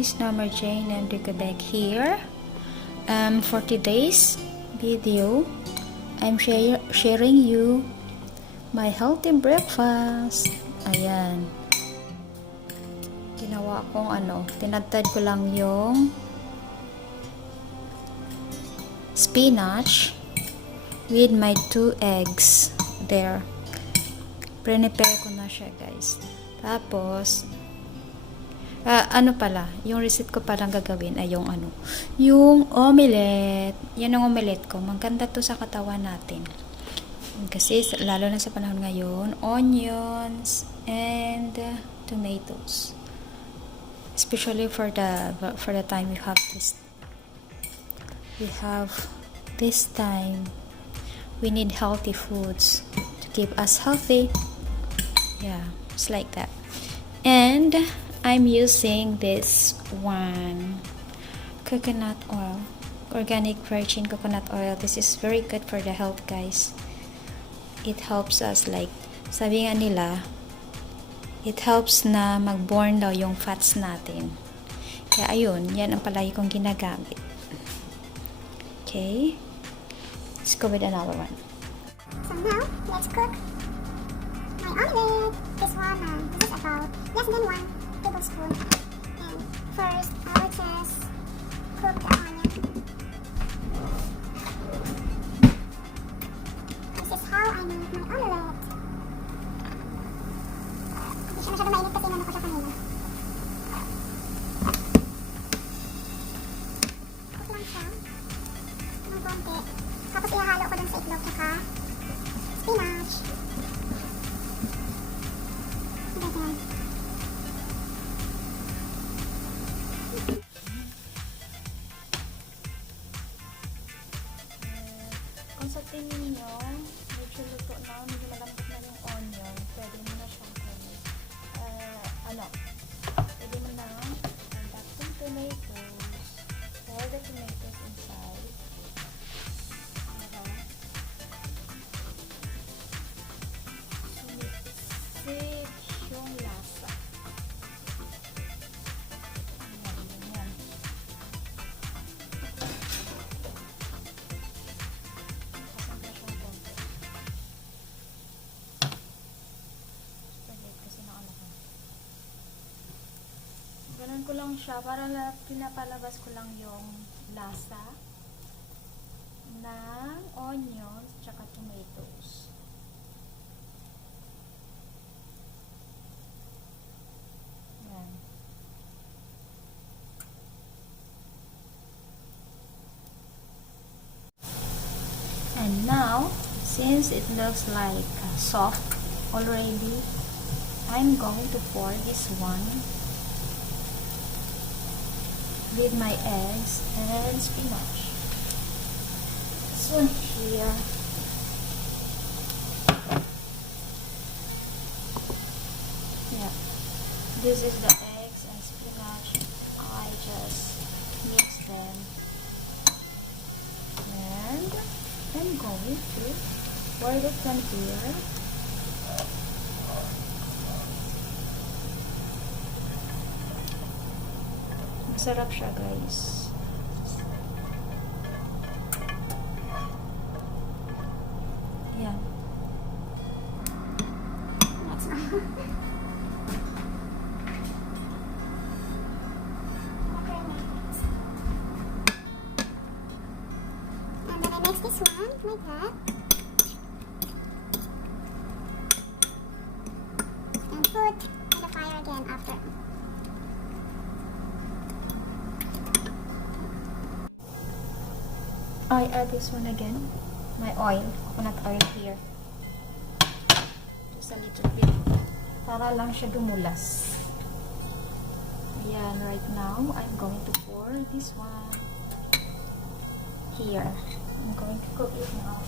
guys, Nomerjane and Quebec here. 40 days video. I'm sharing you my healthy breakfast. Ayan. Ginawa kong tinadtad ko lang yung spinach with my 2 eggs there. Prepare ko na siya, guys. Tapos yung receipt ko palang gagawin ay yung omelette. Yan ang omelette ko. Maganda to sa katawan natin. Kasi lalo na sa panahon ngayon, onions and tomatoes. Especially for the time we have this time. We need healthy foods to keep us healthy. Yeah, it's like that. And I'm using this one, coconut oil, organic virgin coconut oil. This is very good for the health, guys. It helps us, like sabi nga nila, it helps na mag-burn daw yung fats natin. Kaya ayun, yan ang palagi kong ginagamit. Okay, let's go with another one. So now, let's cook my omelette. This one, this is about less than 1 tablespoon. And first, I will just cook the onion. This is how I make my omelette. Hindi siya masyado mainit kasi inano ko siya kanina. Cook lang siya ng konti. Tapos ihahalo ko dun sa itlog tsaka spinach. Ganyan. Kung sa tingin nyo, medyo luto na, medyo malambot na yung onion, pwede mo na siyang pwede mo na add some tomatoes, pour the tomatoes inside. Sumisik yung lasa. Ayan. Ganun ko lang siya para pinapalabas ko lang yung lasa ng onions tsaka tomatoes. Yan. And now, since it looks like soft already, I'm going to pour this one with my eggs and spinach. This one here. Yeah, this is the eggs and spinach. I just mix them, and I'm going to pour it from here. Masarap siya, guys. Yan. That's all. And then I mix this one like that. And put in the fire again after. I add this one again. My oil, coconut oil here. Just a little bit. Para lang siya dumulas. Ayan, right now, I'm going to pour this one here. I'm going to cook it now.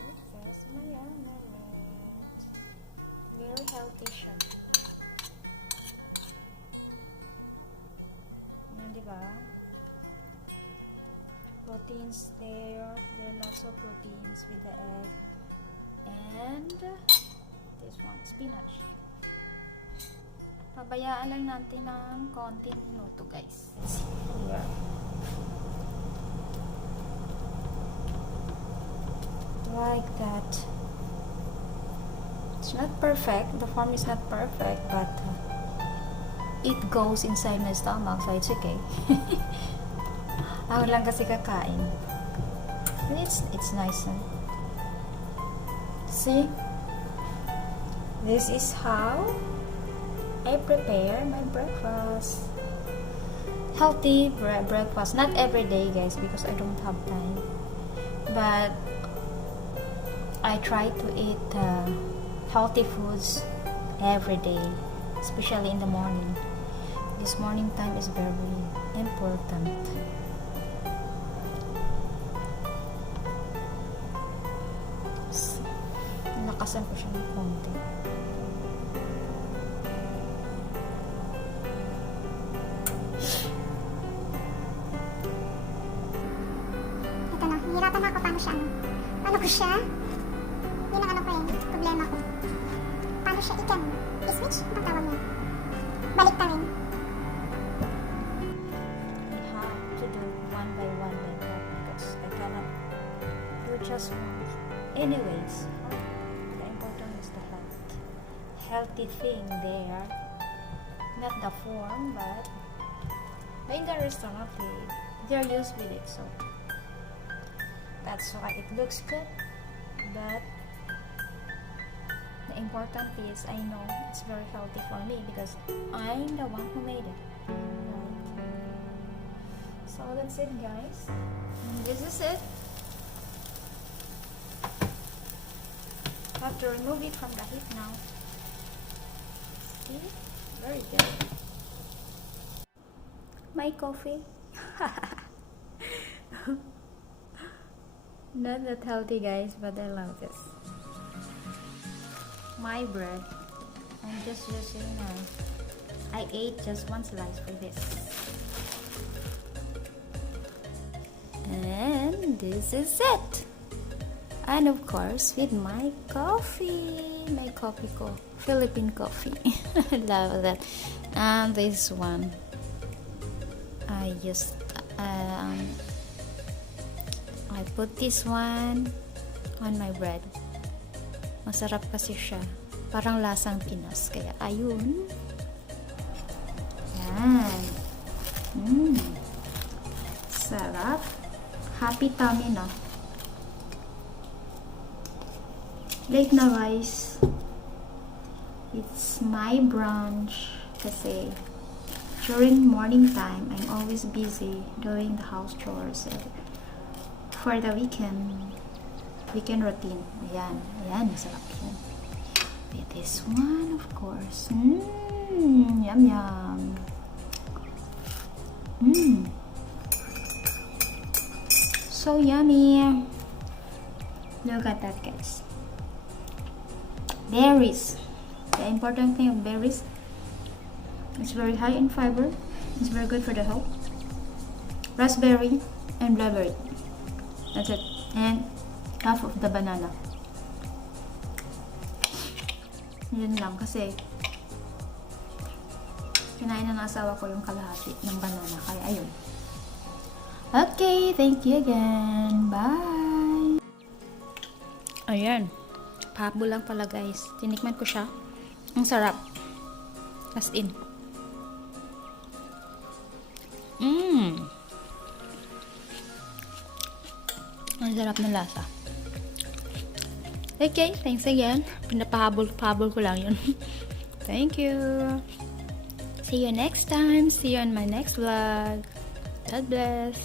This is my omelette. Very healthy siya. Yan, diba? proteins there. There are lots of proteins with the egg. And this one, spinach. Pabayaan lang natin ng konting minuto, guys. Let's see here. Like that. It's not perfect. The form is not perfect, but it goes inside my stomach, so it's okay. Ako lang kasi kakain. But it's nice. Huh? See? This is how I prepare my breakfast. Healthy breakfast. Not every day, guys, because I don't have time. But I try to eat healthy foods every day, especially in the morning. This morning time is very important. Nakasan ko siya ng konti. Ito na, hihirapan na ako paano siya, paano ko siya, yun ang ano ko problema ko. Paano siya i-switch? Ang tawag mo? Balik ta rin. I have to do one by one like that because I cannot do just one. Anyways, the important is the healthy thing there. Not the form, but in the restaurant they're used with it, so that's why it looks good. But the important is I know it's very healthy for me because I'm the one who made it. Right? So that's it, guys. And this is it. Have to remove it from the heat now. See? Very good. My coffee. Not that healthy, guys, but I love this. My bread. I'm just using I ate just one slice for this. And this is it. And of course, with my coffee. My coffee Philippine coffee. I love that. And this one. I just I put this one on my bread. Masarap kasi siya. Parang lasang Pinas. Kaya ayun. Yan. Sarap. Happy tummy na. Late na, guys. It's my brunch kasi during morning time, I'm always busy doing the house chores for the weekend routine. Ayan. Ayan, masarap yan. With this one, of course. Yum, yum. So yummy. Look at that, guys. Berries. The important thing of berries, it's very high in fiber. It's very good for the health. Raspberry and blueberry. That's it. And half of the banana. Yun lang kasi kinain ng asawa ko yung kalahati ng banana. Kaya ayun. Okay, thank you again. Bye! Ayan. Pabo lang pala, guys. Tinikman ko siya. Ang sarap. As in. Ang sarap na lasa. Okay, thanks again. Pinapahabol ko lang yun. Thank you. See you next time. See you on my next vlog. God bless.